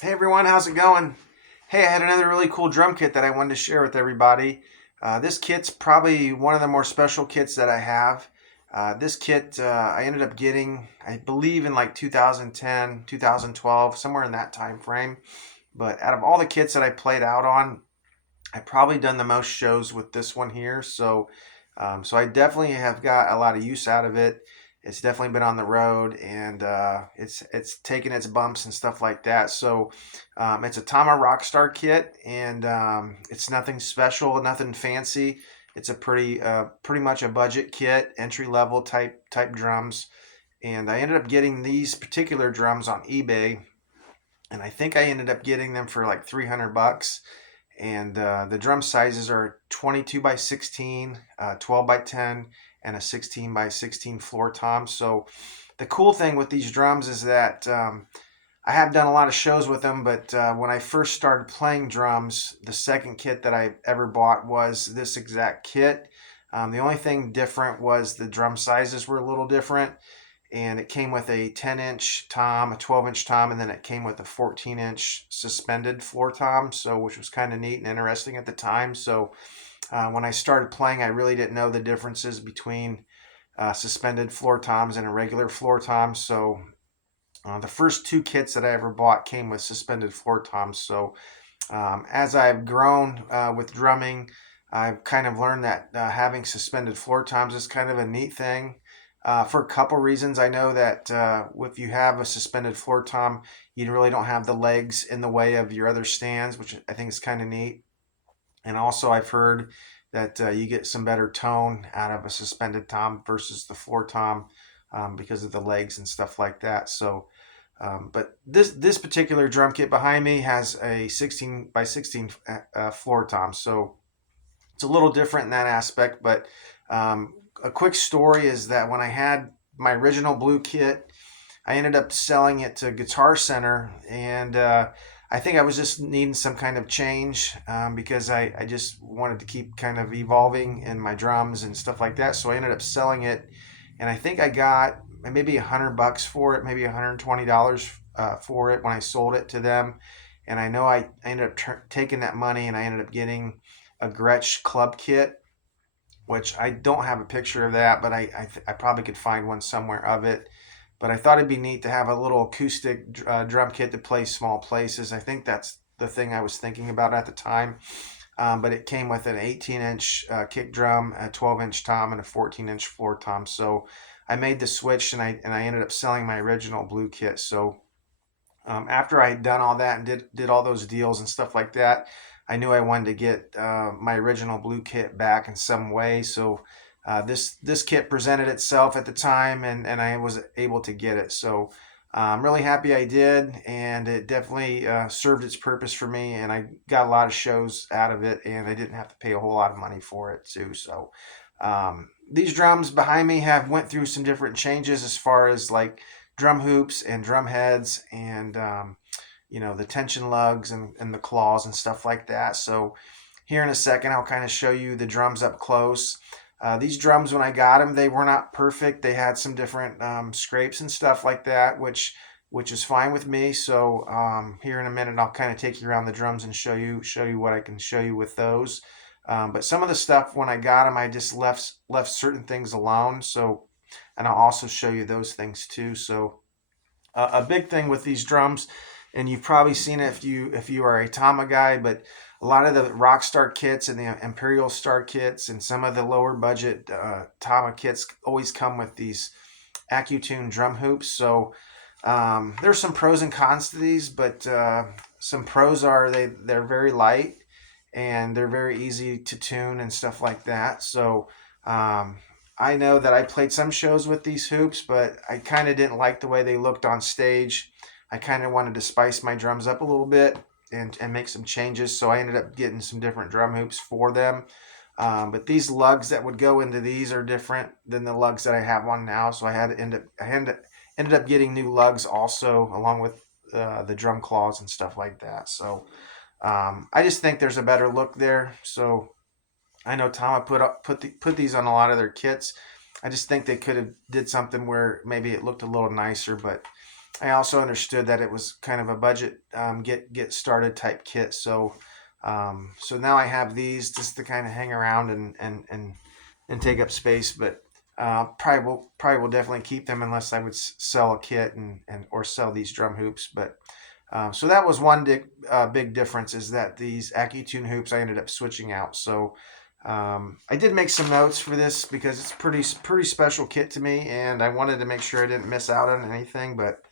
Hey everyone, how's it going? Hey, I had another really cool drum kit that I wanted to share with everybody. This kit's probably one of the more special kits that I have. This kit I ended up getting, I believe, in like 2010, 2012, somewhere in that time frame. But out of all the kits that I played out on, I've probably done the most shows with this one here. So I definitely have got a lot of use out of it. It's definitely been on the road, and it's taken its bumps and stuff like that. So it's a TAMA Rockstar Kit, and it's nothing special, nothing fancy. It's a pretty much a budget kit, entry level type drums. And I ended up getting these particular drums on eBay, and I think I ended up getting them for like 300 bucks. And the drum sizes are 22 by 16, 12 by 10, and a 16 by 16 floor tom. So the cool thing with these drums is that I have done a lot of shows with them, but when I first started playing drums, the second kit that I ever bought was this exact kit. The only thing different was the drum sizes were a little different, and it came with a 10-inch tom, a 12-inch tom, and then it came with a 14-inch suspended floor tom, so which was kind of neat and interesting at the time. So when I started playing, I really didn't know the differences between suspended floor toms and a regular floor tom. So the first two kits that I ever bought came with suspended floor toms. So as I've grown with drumming, I've kind of learned that having suspended floor toms is kind of a neat thing. For a couple reasons, I know that if you have a suspended floor tom, you really don't have the legs in the way of your other stands, which I think is kind of neat. And also, I've heard that you get some better tone out of a suspended tom versus the floor tom because of the legs and stuff like that. But this particular drum kit behind me has a 16 by 16 floor tom, so it's a little different in that aspect. But a quick story is that when I had my original blue kit, I ended up selling it to Guitar Center, and I think I was just needing some kind of change because I just wanted to keep kind of evolving in my drums and stuff like that. So I ended up selling it, and I think I got maybe $100 for it, maybe $120 for it when I sold it to them. And I know I ended up taking that money, and I ended up getting a Gretsch club kit, which I don't have a picture of that, but I probably could find one somewhere of it. But I thought it'd be neat to have a little acoustic drum kit to play small places. I think that's the thing I was thinking about at the time. But it came with an 18-inch kick drum, a 12-inch tom, and a 14-inch floor tom. So I made the switch, and I ended up selling my original blue kit. So after I had done all that and did all those deals and stuff like that, I knew I wanted to get my original blue kit back in some way. So this kit presented itself at the time, and I was able to get it. So I'm really happy I did, and it definitely served its purpose for me. And I got a lot of shows out of it, and I didn't have to pay a whole lot of money for it too. So these drums behind me have went through some different changes as far as like drum hoops and drum heads and the tension lugs and the claws and stuff like that. So here in a second, I'll kind of show you the drums up close. These drums, when I got them, they were not perfect. They had some different scrapes and stuff like that, which is fine with me. So here in a minute, I'll kind of take you around the drums and show you what I can show you with those. But some of the stuff when I got them, I just left certain things alone. And I'll also show you those things too. So a big thing with these drums, and you've probably seen it if you are a Tama guy, but a lot of the Rockstar kits and the Imperial Star kits and some of the lower budget Tama kits always come with these AccuTune drum hoops. So there's some pros and cons to these, but some pros are they're very light and they're very easy to tune and stuff like that. So I know that I played some shows with these hoops, but I kind of didn't like the way they looked on stage. I kind of wanted to spice my drums up a little bit and make some changes, so I ended up getting some different drum hoops for them. But these lugs that would go into these are different than the lugs that I have on now, so I ended up getting new lugs also along with the drum claws and stuff like that. So I just think there's a better look there. So I know Tama put these on a lot of their kits. I just think they could have did something where maybe it looked a little nicer, but I also understood that it was kind of a budget get started type kit. So so now I have these just to kind of hang around and take up space, but probably will definitely keep them unless I would sell a kit and or sell these drum hoops. But so that was one big difference, is that these AccuTune hoops I ended up switching out. So I did make some notes for this because it's pretty special kit to me, and I wanted to make sure I didn't miss out on anything. But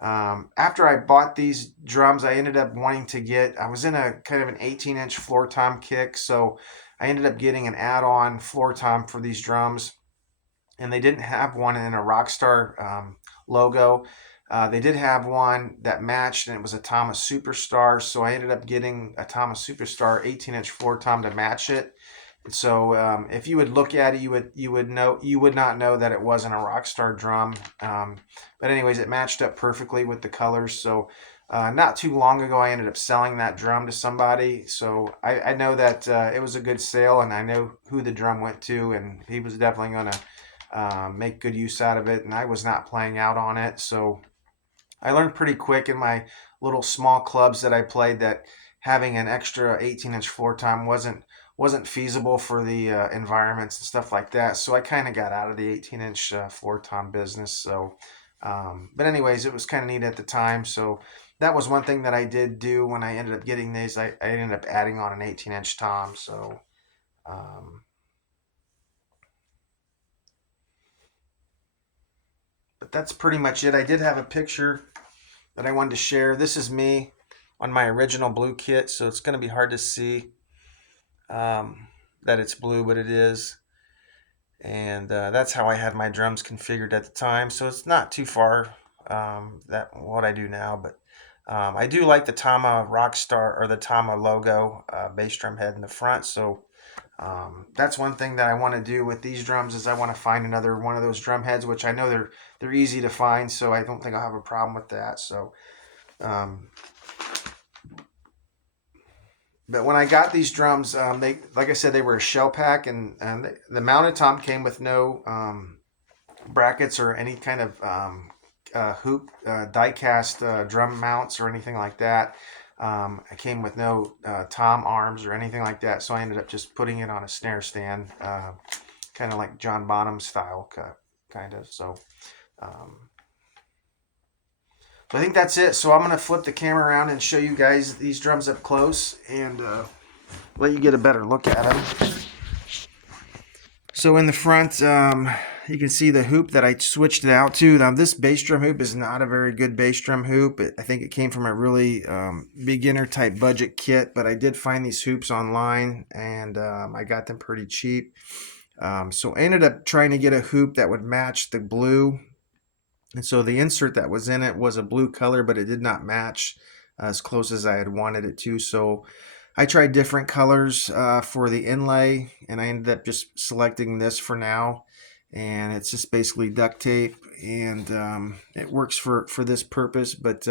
after I bought these drums, I ended up wanting to get. I was in a kind of an 18-inch floor tom kick, so I ended up getting an add-on floor tom for these drums, and they didn't have one in a Rockstar logo. They did have one that matched, and it was a TAMA Superstar. So I ended up getting a TAMA Superstar 18-inch floor tom to match it. And so if you would look at it, you would not know that it wasn't a Rockstar drum. But anyways, it matched up perfectly with the colors. So not too long ago, I ended up selling that drum to somebody. So I know that it was a good sale, and I know who the drum went to, and he was definitely going to make good use out of it, and I was not playing out on it. So I learned pretty quick in my little small clubs that I played that having an extra 18-inch floor tom wasn't feasible for the environments and stuff like that. So I kind of got out of the 18-inch floor tom business. So, but anyways, it was kind of neat at the time. So that was one thing that I did do when I ended up getting these. I ended up adding on an 18-inch tom. So. Um, but that's pretty much it. I did have a picture that I wanted to share. This is me on my original blue kit, so it's going to be hard to see that it's blue, but it is. And that's how I had my drums configured at the time. So it's not too far that what I do now, but I do like the TAMA Rockstar, or the TAMA logo bass drum head in the front. So that's one thing that I want to do with these drums, is I want to find another one of those drum heads, which I know they're easy to find, so I don't think I'll have a problem with that. So, but when I got these drums, they, like I said, they were a shell pack, and the mounted tom came with no brackets or any kind of hoop die cast drum mounts or anything like that. I came with no tom arms or anything like that, so I ended up just putting it on a snare stand, kind of like John Bonham style, kind of. So I think that's it. So I'm going to flip the camera around and show you guys these drums up close, and let you get a better look at them. So in the front, you can see the hoop that I switched it out to. Now this bass drum hoop is not a very good bass drum hoop. I think it came from a really beginner type budget kit, but I did find these hoops online, and I got them pretty cheap. So I ended up trying to get a hoop that would match the blue. And so the insert that was in it was a blue color, but it did not match as close as I had wanted it to. So I tried different colors for the inlay, and I ended up just selecting this for now. And it's just basically duct tape, and it works for this purpose. But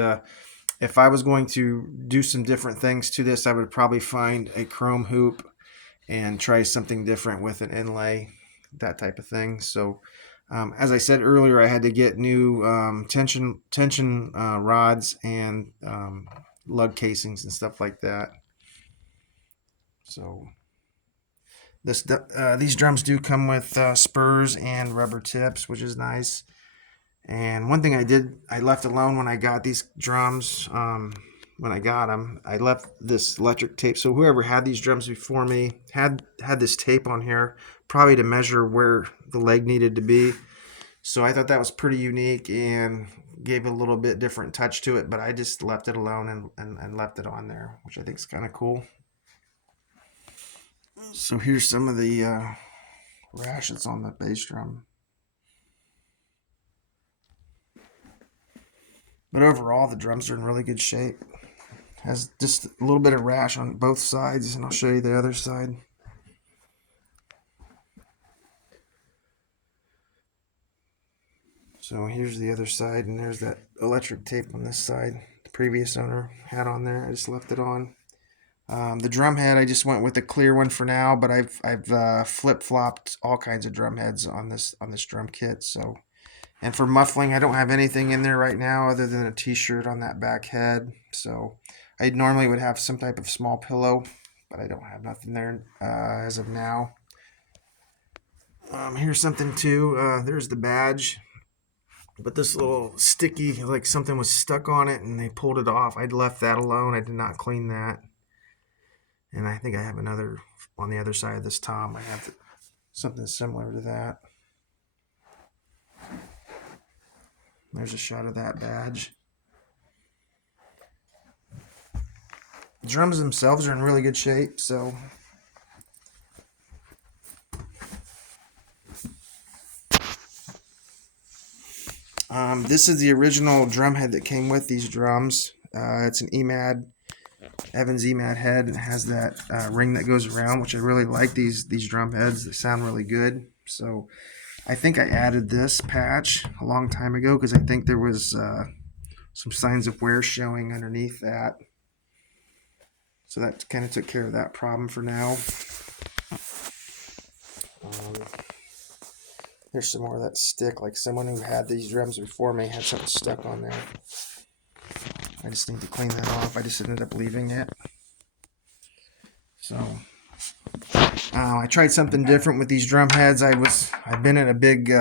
if I was going to do some different things to this, I would probably find a chrome hoop and try something different with an inlay, that type of thing. So as I said earlier, I had to get new tension rods and lug casings and stuff like that. So these drums do come with spurs and rubber tips, which is nice. And one thing I left alone when I got these drums, when I got them, I left this electric tape. So whoever had these drums before me had this tape on here, probably to measure where the leg needed to be. So I thought that was pretty unique and gave a little bit different touch to it, but I just left it alone and left it on there, which I think is kind of cool. So here's some of the rash that's on the bass drum. But overall, the drums are in really good shape. Has just a little bit of rash on both sides, and I'll show you the other side. So here's the other side, and there's that electric tape on this side. The previous owner had on there. I just left it on. The drum head, I just went with the clear one for now, but I've flip flopped all kinds of drum heads on this drum kit. So And for muffling, I don't have anything in there right now other than a t-shirt on that back head. So I normally would have some type of small pillow, but I don't have nothing there as of now. Here's something too. There's the badge. But this little sticky, like something was stuck on it and they pulled it off. I'd left that alone. I did not clean that. And I think I have another on the other side of this tom. I have something similar to that. There's a shot of that badge. The drums themselves are in really good shape, so this is the original drum head that came with these drums. It's an Evans EMAD head, and it has that ring that goes around, which I really like. These drum heads, they sound really good. So I think I added this patch a long time ago because I think there was some signs of wear showing underneath that. So that kind of took care of that problem for now. There's some more of that stick, like someone who had these drums before me had something stuck on there. I just need to clean that off. I just ended up leaving it. So I tried something different with these drum heads. I've been in a big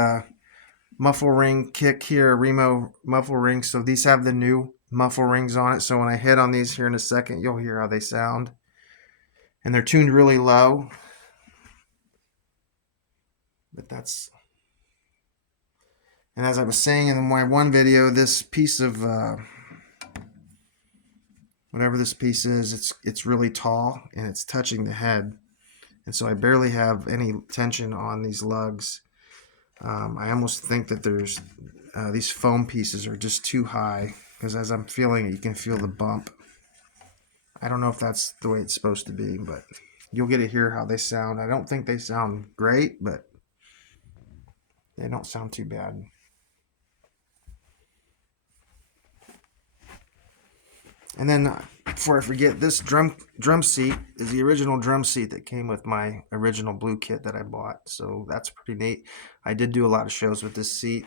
muffle ring kick here, a Remo muffle ring. So these have the new muffle rings on it. So when I hit on these here in a second, you'll hear how they sound. And they're tuned really low. But that's... And as I was saying in my one video, this piece of whatever this piece is, it's really tall and it's touching the head, and so I barely have any tension on these lugs. I almost think that there's these foam pieces are just too high, because as I'm feeling it, you can feel the bump. I don't know if that's the way it's supposed to be, but you'll get to hear how they sound. I don't think they sound great, but they don't sound too bad. And then, before I forget, this drum seat is the original drum seat that came with my original blue kit that I bought. So that's pretty neat. I did do a lot of shows with this seat,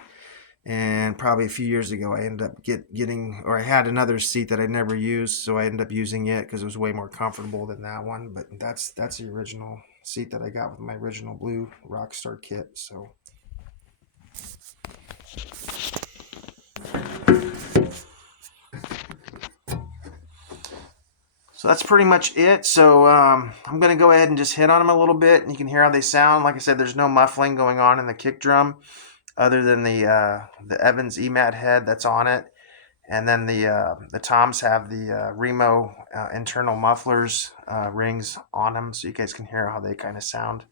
and probably a few years ago I ended up getting, or I had another seat that I never used, so I ended up using it because it was way more comfortable than that one. But that's the original seat that I got with my original blue Rockstar kit. So. So that's pretty much it. So I'm going to go ahead and just hit on them a little bit, and you can hear how they sound. Like I said, there's no muffling going on in the kick drum other than the Evans EMAD head that's on it. And then the toms have the Remo internal mufflers rings on them, so you guys can hear how they kind of sound.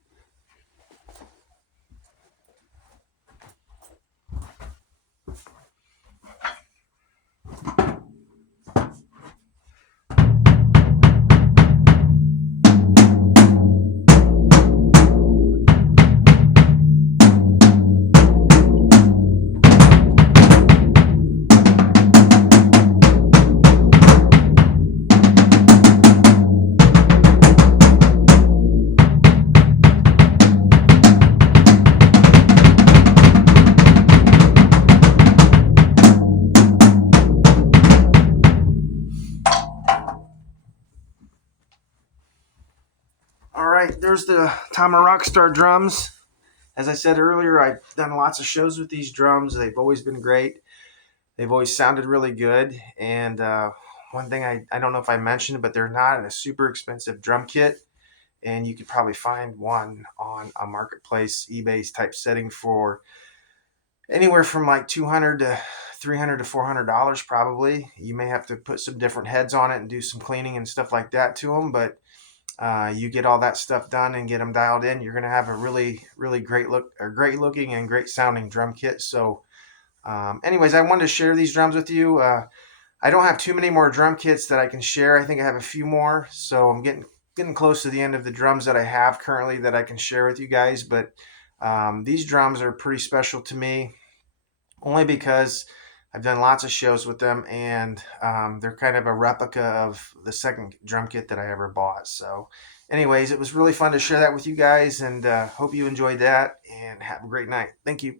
All right, there's the TAMA Rockstar drums. As I said earlier, I've done lots of shows with these drums. They've always been great. They've always sounded really good. And one thing I don't know if I mentioned, but they're not a super expensive drum kit. And you could probably find one on a marketplace, eBay type setting for anywhere from like $200 to $300 to $400 probably. You may have to put some different heads on it and do some cleaning and stuff like that to them, but you get all that stuff done and get them dialed in, you're going to have a really great looking and great sounding drum kit. So anyways, I wanted to share these drums with you. I don't have too many more drum kits that I can share. I think I have a few more, so I'm getting close to the end of the drums that I have currently that I can share with you guys. But these drums are pretty special to me, only because I've done lots of shows with them, and they're kind of a replica of the second drum kit that I ever bought. So anyways, it was really fun to share that with you guys, and hope you enjoyed that, and have a great night. Thank you.